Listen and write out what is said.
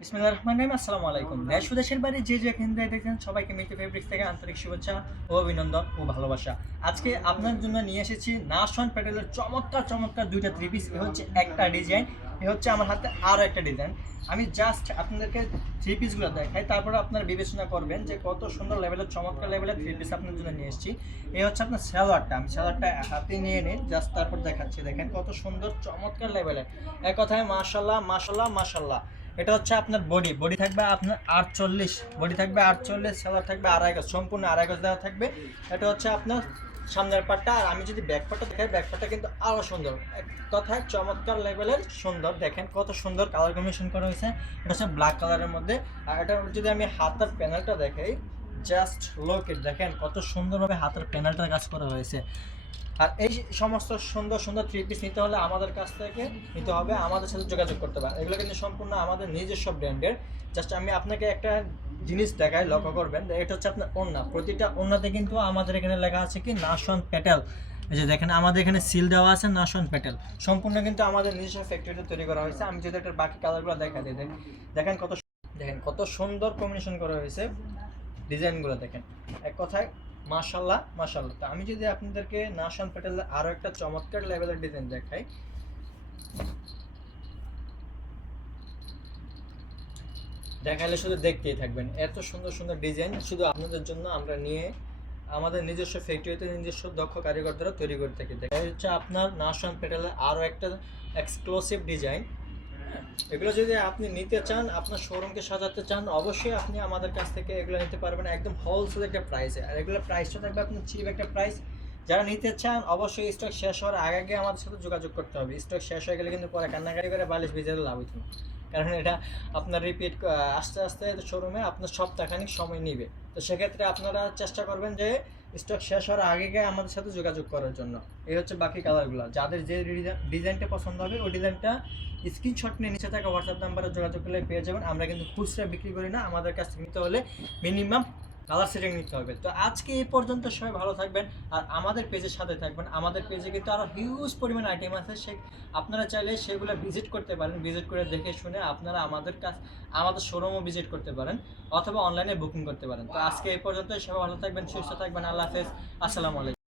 বিসমিল্লাহির রহমানির রহিম। আসসালামু আলাইকুম। দেশ ও দেশের বাইরে যে যেখান থেকে দেখছেন সবাইকে মিকি ফেব্রিক্স থেকে আন্তরিক শুভেচ্ছা ও অভিনন্দন ও ভালোবাসা। আজকে আপনার জন্য নিয়ে এসেছি নাশওয়ান প্যাটেলের চমৎকার চমৎকার দুইটা থ্রি পিস। এ হচ্ছে একটা ডিজাইন, এ হচ্ছে আমার হাতে আরও একটা ডিজাইন। আমি জাস্ট আপনাদেরকে থ্রি পিসগুলো দেখাই, তারপরে আপনারা বিবেচনা করবেন যে কত সুন্দর লেভেলের চমৎকার লেভেলের থ্রি পিস আপনার জন্য নিয়ে এসেছি। এই হচ্ছে আপনার সালোয়ারটা, আমি সালোয়ারটা হাতে নিয়ে নিই, জাস্ট তারপর দেখাচ্ছি। দেখেন কত সুন্দর চমৎকার লেভেলের, এক কথায় মাশাল্লাহ মাশাল্লাহ মাশাল্লাহ। এটা হচ্ছে আপনার বডি থাকবে আপনার 48, বডি থাকবে 48, সালোয়ার থাকবে আড়াই গজ, সম্পূর্ণ আড়াই গজ দেওয়া থাকবে। এটা হচ্ছে আপনার সামনের পাটটা। আর আমি যদি ব্যাক পাটটা দেখাই, ব্যাক পাটটা কিন্তু আরও সুন্দর, এক কথায় চমৎকার লেভেলের সুন্দর। দেখেন কত সুন্দর কালার কম্বিনেশন করা হয়েছে, এটা হচ্ছে ব্ল্যাক কালারের মধ্যে। আর এটা যদি আমি হাতের প্যানেলটা দেখাই, জাস্ট লোক ইট, দেখেন কত সুন্দরভাবে হাতের প্যানেলটার কাজ করা হয়েছে। আর এই সমস্ত সুন্দর সুন্দর থ্রি পিস নিতে হলে আমাদের কাছ থেকে নিতে হবে, আমাদের সাথে যোগাযোগ করতে হবে। এগুলো কিন্তু সম্পূর্ণ আমাদের নিজস্ব ব্র্যান্ডের। জাস্ট আমি আপনাকে একটা জিনিস দেখাই, লক্ষ্য করবেন, এটা হচ্ছে আপনার ওড়না। প্রতিটা ওড়নাতে কিন্তু আমাদের এখানে লেখা আছে কি নাশওয়ান প্যাটেল। এই যে দেখেন আমাদের এখানে সিল দেওয়া আছে নাশওয়ান প্যাটেল, সম্পূর্ণ কিন্তু আমাদের নিজস্ব ফ্যাক্টরিতে তৈরি করা হয়েছে। আমি যদি একটা বাকি কালারগুলো দেখা দিই, দেখেন কত সুন্দর কম্বিনেশন করা হয়েছে, ডিজাইনগুলো দেখেন, এক কথায় মাশাল্লাহ মাশাল্লাহ। তো আমি যদি আপনাদেরকে নাশওয়ান প্যাটেলের আরও একটা চমৎকার লেভেলের ডিজাইন দেখাই, দেখালে শুধু দেখতেই থাকবেন। এত সুন্দর সুন্দর ডিজাইন শুধু আপনাদের জন্য আমরা নিয়ে আমাদের নিজস্ব ফ্যাক্টরিতে নিজস্ব দক্ষ কারিগর দ্বারা তৈরি করে থাকি। দেখা হচ্ছে আপনার নাশওয়ান প্যাটেলের আরও একটা এক্সক্লুসিভ ডিজাইন। এগুলো যদি আপনি নিতে চান, আপনার শোরুমকে সাজাতে চান, অবশ্যই আপনি আমাদের কাছ থেকে এগুলো নিতে পারবেন একদম হোলসেল একটা প্রাইসে। আর এগুলোর প্রাইসটা থাকবে আপনার চিপ একটা প্রাইস। যারা নিতে চান অবশ্যই স্টক শেষ হওয়ার আগে আগে আমাদের সাথে যোগাযোগ করতে হবে। স্টক শেষ হয়ে গেলে কিন্তু পরে কান্নাকাটি করে বালিশ ভিজে লাভ হইতো না, কারণ এটা আপনার রিপিট আস্তে আস্তে শোরুমে আপনার সপ্তাহখানিক সময় নেবে। তো সেক্ষেত্রে আপনারা চেষ্টা করবেন যে স্টক শেষ হওয়ার আগে আগে আমাদের সাথে যোগাযোগ করার জন্য। এই হচ্ছে বাকি কালারগুলো, যাদের যে ডিজাইনটা পছন্দ হবে ওই ডিজাইনটা স্ক্রিনশট নিয়ে নিচে থাকা হোয়াটসঅ্যাপ নাম্বারে যোগাযোগ করলে পেয়ে যাবেন। আমরা কিন্তু খুচরা বিক্রি করি না, আমাদের কাছ থেকে নিতে হলে মিনিমাম কালার সেটিং নিতে হবে। তো আজকে এই পর্যন্ত, সবাই ভালো থাকবেন আর আমাদের পেজের সাথে থাকবেন। আমাদের পেজে কিন্তু আরও হিউজ পরিমাণ আইটেম আছে, আপনারা চাইলে সেগুলো ভিজিট করতে পারেন। ভিজিট করে দেখে শুনে আপনারা আমাদের শোরুমও ভিজিট করতে পারেন, অথবা অনলাইনে বুকিং করতে পারেন। তো আজকে এই পর্যন্ত, সবাই ভালো থাকবেন, সুস্থ থাকবেন। আল্লাহ হাফেজ, আসসালামু আলাইকুম।